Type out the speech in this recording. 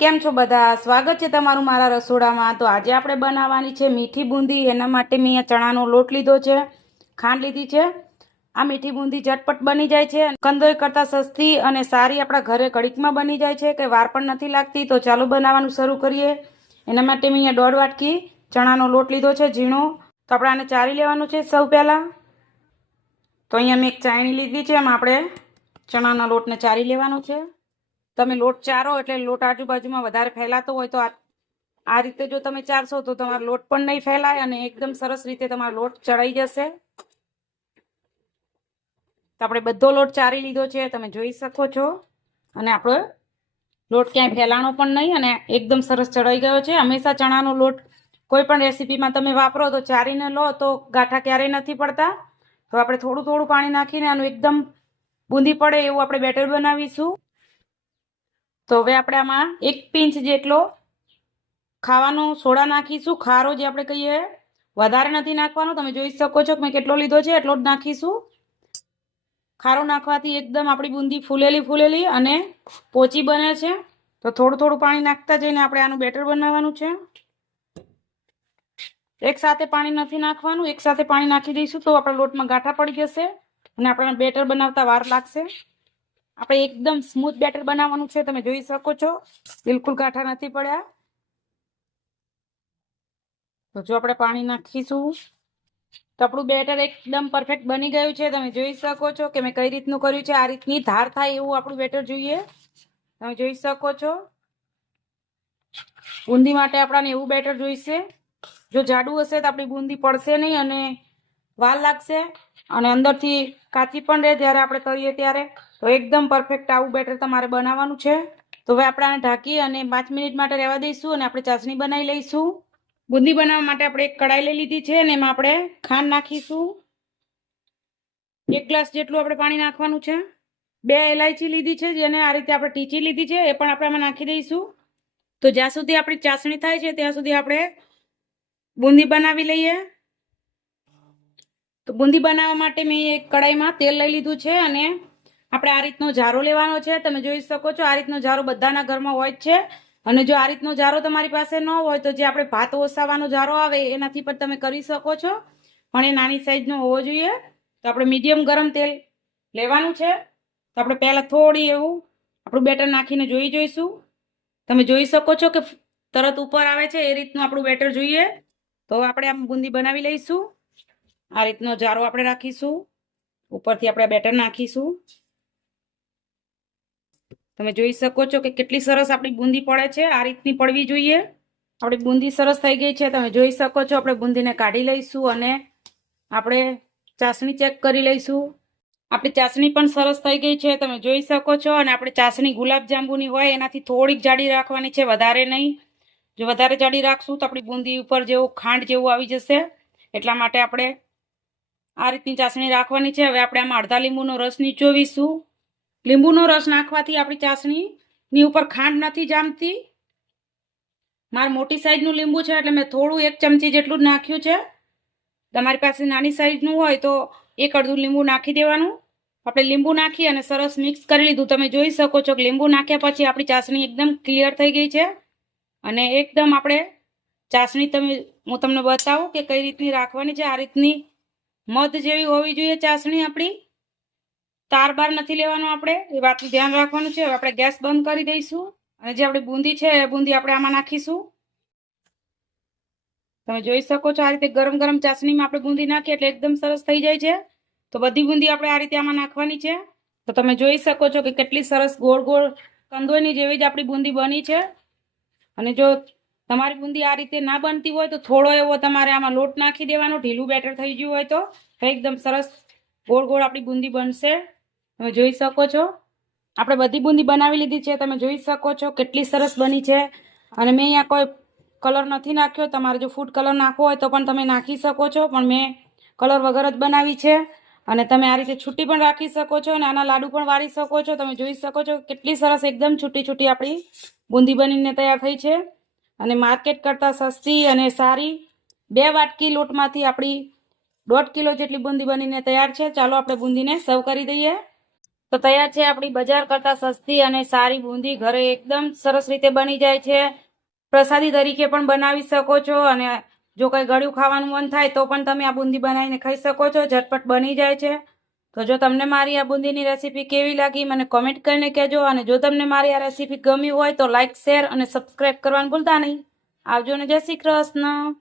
કેમ છો બધા? સ્વાગત છે તમારું મારા રસોડામાં। તો આજે આપણે બનાવવાની છે મીઠી બૂંદી। એના માટે મેં અહીંયા ચણાનો લોટ લીધો છે, ખાંડ લીધી છે। આ મીઠી બૂંદી ઝટપટ બની જાય છે, કંદોઈ કરતાં સસ્તી અને સારી આપણા ઘરે ઘડીકમાં બની જાય છે, કે વાર પણ નથી લાગતી। તો ચાલો બનાવવાનું શરૂ કરીએ। એના માટે મેં અહીંયા 1.5 વાટકી ચણાનો લોટ લીધો છે ઝીણો। તો આપણે આને ચાળી લેવાનું છે સૌ પહેલાં। તો અહીંયા મેં એક ચાળણી લીધી છે, એમાં આપણે ચણાના લોટને ચાળી લેવાનો છે। તમે લોટ ચારો એટલે લોટ આજુબાજુમાં વધારે ફેલાતો હોય તો આ રીતે જો તમે ચારશો તો તમારો લોટ પણ નહીં ફેલાય અને એકદમ સરસ રીતે તમારો લોટ ચડાઈ જશે। તો આપણે બધો લોટ ચારી લીધો છે, તમે જોઈ શકો છો। અને આપણો લોટ ક્યાંય ફેલાણો પણ નહીં અને એકદમ સરસ ચડાઈ ગયો છે। હંમેશા ચણાનો લોટ કોઈ પણ રેસીપીમાં તમે વાપરો તો ચારીને લો તો ગાંઠા ક્યારેય નથી પડતા। તો આપણે થોડું થોડું પાણી નાખીને આનું એકદમ બૂંદી પડે એવું આપણે બેટર બનાવીશું। તો હવે આપણે આમાં 1 પિંચ જેટલો ખાવાનો સોડા નાખીશું, ખારો જે આપણે કહીએ। વધારે નથી નાખવાનો, તમે જોઈ શકો છો કે મેં કેટલો લીધો છે એટલો જ નાખીશું। ખારો નાખવાથી એકદમ આપણી બૂંદી ફૂલેલી અને પોચી બને છે। તો થોડું થોડું પાણી નાખતા જઈને આપણે આનું બેટર બનાવવાનું છે। એકસાથે પાણી નથી નાખવાનું, એકસાથે પાણી નાખી દઈશું તો આપણા લોટમાં ગાંઠા પડી જશે અને આપણને બેટર બનાવતા વાર લાગશે। આપણે એકદમ સ્મૂથ બેટર બનાવવાનું છે, તમે જોઈ શકો છો બિલકુલ ગાંઠા નથી પડ્યા। તો જો આપણે પાણી નાખીશું તો આપણું બેટર એકદમ પરફેક્ટ બની ગયું છે। તમે જોઈ શકો છો કે મેં કઈ રીતનું કર્યું છે। આ રીતની ધાર થાય એવું આપણું બેટર જોઈએ, તમે જોઈ શકો છો। બૂંદી માટે આપણને એવું બેટર જોઈશે। જો જાડું હશે તો આપણી બૂંદી પડશે નહીં અને વાર લાગશે અને અંદરથી કાચી પણ રહે જ્યારે આપણે તળીએ ત્યારે। તો એકદમ પરફેક્ટ આવું બેટર તમારે બનાવવાનું છે। તો હવે આપણે આને ઢાંકી અને 5 મિનિટ માટે રહેવા દઈશું અને આપણે ચાસણી બનાવી લઈશું। બૂંદી બનાવવા માટે આપણે એક કડાઈ લઈ લીધી છે અને એમાં આપણે ખાંડ નાખીશું। 1 ગ્લાસ જેટલું આપણે પાણી નાખવાનું છે। 2 ઇલાયચી લીધી છે જેને આ રીતે આપણે ટીચી લીધી છે, એ પણ આપણે આમાં નાખી દઈશું। તો જ્યાં સુધી આપણી ચાસણી થાય છે ત્યાં સુધી આપણે બૂંદી બનાવી લઈએ। તો બૂંદી બનાવવા માટે મેં એક કડાઈમાં તેલ લઈ લીધું છે અને આપણે આ રીતનો જારો લેવાનો છે। તમે જોઈ શકો છો આ રીતનો જારો બધાના ઘરમાં હોય જ છે અને જો આ રીતનો જારો તમારી પાસે ન હોય તો જે આપણે ભાત ઓસાવાનો જારો આવે એનાથી પણ તમે કરી શકો છો, પણ એ નાની સાઈઝનો હોવો જોઈએ। તો આપણે મીડિયમ ગરમ તેલ લેવાનું છે। તો આપણે પહેલાં થોડી એવું આપણું બેટર નાખીને જોઈશું। તમે જોઈ શકો છો કે તરત ઉપર આવે છે એ રીતનું આપણું બેટર જોઈએ। તો આપણે આમ બૂંદી બનાવી લઈશું। આ રીતનો જારો આપણે રાખીશું, ઉપરથી આપણે બેટર નાખીશું। તમે જોઈ શકો છો કે કેટલી સરસ આપણી બૂંદી પડે છે, આ રીતની પડવી જોઈએ। આપણી બૂંદી સરસ થઈ ગઈ છે, તમે જોઈ શકો છો। આપણે બૂંદીને કાઢી લઈશું અને આપણે ચાસણી ચેક કરી લઈશું। આપણી ચાસણી પણ સરસ થઈ ગઈ છે, તમે જોઈ શકો છો। અને આપણે ચાસણી ગુલાબ જાંબુની હોય એનાથી થોડીક જાડી રાખવાની છે, વધારે નહીં। જો વધારે જાડી રાખશું તો આપણી બૂંદી ઉપર જેવું ખાંડ જેવું આવી જશે, એટલા માટે આપણે આ રીતની ચાસણી રાખવાની છે। હવે આપણે આમાં અડધા લીંબુનો રસ નીચોવીશું। લીંબુનો રસ નાખવાથી આપણી ચાસણીની ઉપર ખાંડ નથી જામતી। મારે મોટી સાઈઝનું લીંબુ છે એટલે મેં થોડું 1 ચમચી જેટલું જ નાખ્યું છે। તમારી પાસે નાની સાઈઝનું હોય તો 1 અડધું લીંબુ નાખી દેવાનું। આપણે લીંબુ નાખી અને સરસ મિક્સ કરી લીધું। તમે જોઈ શકો છો કે લીંબુ નાખ્યા પછી આપણી ચાસણી એકદમ ક્લિયર થઈ ગઈ છે અને એકદમ આપણે ચાસણી હું તમને બતાવું કે કઈ રીતની રાખવાની છે। આ રીતની મધ જેવી હોવી જોઈએ ચાસણી આપણી, તાર બાર નથી લેવાનો આપણે, એ વાતનું ધ્યાન રાખવાનું છે। હવે આપણે ગેસ બંધ કરી દઈશું અને જે આપણી બૂંદી છે એ બૂંદી આપણે આમાં નાખીશું। તમે જોઈ શકો છો આ રીતે ગરમ ગરમ ચાસણીમાં આપણે બૂંદી નાખીએ એટલે એકદમ સરસ થઈ જાય છે। તો બધી બૂંદી આપણે આ રીતે આમાં નાખવાની છે। તો તમે જોઈ શકો છો કે કેટલી સરસ ગોળ ગોળ કંદોઈની જેવી જ આપણી બૂંદી બની છે। અને જો તમારી બૂંદી આ રીતે ના બનતી હોય તો થોડો એવો તમારે આમાં લોટ નાખી દેવાનો, ઢીલું બેટર થઈ ગયું હોય તો એકદમ સરસ ગોળ ગોળ આપણી બૂંદી બનશે। તમે જોઈ શકો છો આપણે બધી બૂંદી બનાવી લીધી છે, તમે જોઈ શકો છો કેટલી સરસ બની છે। અને મેં અહીંયા કોઈ કલર નથી નાખ્યો, તમારે જો ફૂડ કલર નાખવો હોય તો પણ તમે નાખી શકો છો, પણ મેં કલર વગર જ બનાવી છે। અને તમે આ રીતે છૂટી પણ રાખી શકો છો અને આના લાડુ પણ વાળી શકો છો। તમે જોઈ શકો છો કેટલી સરસ એકદમ છૂટી છૂટી આપણી બૂંદી બનીને તૈયાર થઈ છે અને માર્કેટ કરતાં સસ્તી અને સારી 2 વાટકી લોટમાંથી આપણી 1.5 કિલો જેટલી બૂંદી બનીને તૈયાર છે। ચાલો આપણે બૂંદીને સર્વ કરી દઈએ। તો તૈયાર છે આપણી બજાર કરતા સસ્તી અને સારી બુંદી. ઘરે એકદમ સરસ રીતે બની જાય છે. પ્રસાદી તરીકે પણ બનાવી શકો છો અને જો કંઈ ગળ્યું ખાવાનું મન થાય તો પણ તમે આ બુંદી બનાવીને ખાઈ શકો છો. ઝટપટ બની જાય છે. તો જો તમને મારી આ બુંદીની રેસીપી કેવી લાગી મને કોમેન્ટ કરીને કહેજો. અને જો તમને મારી આ રેસીપી ગમી હોય તો લાઇક, શેર અને સબસ્ક્રાઈબ કરવાનું ભૂલતા નહીં. આવજો ને જય શ્રી કૃષ્ણ.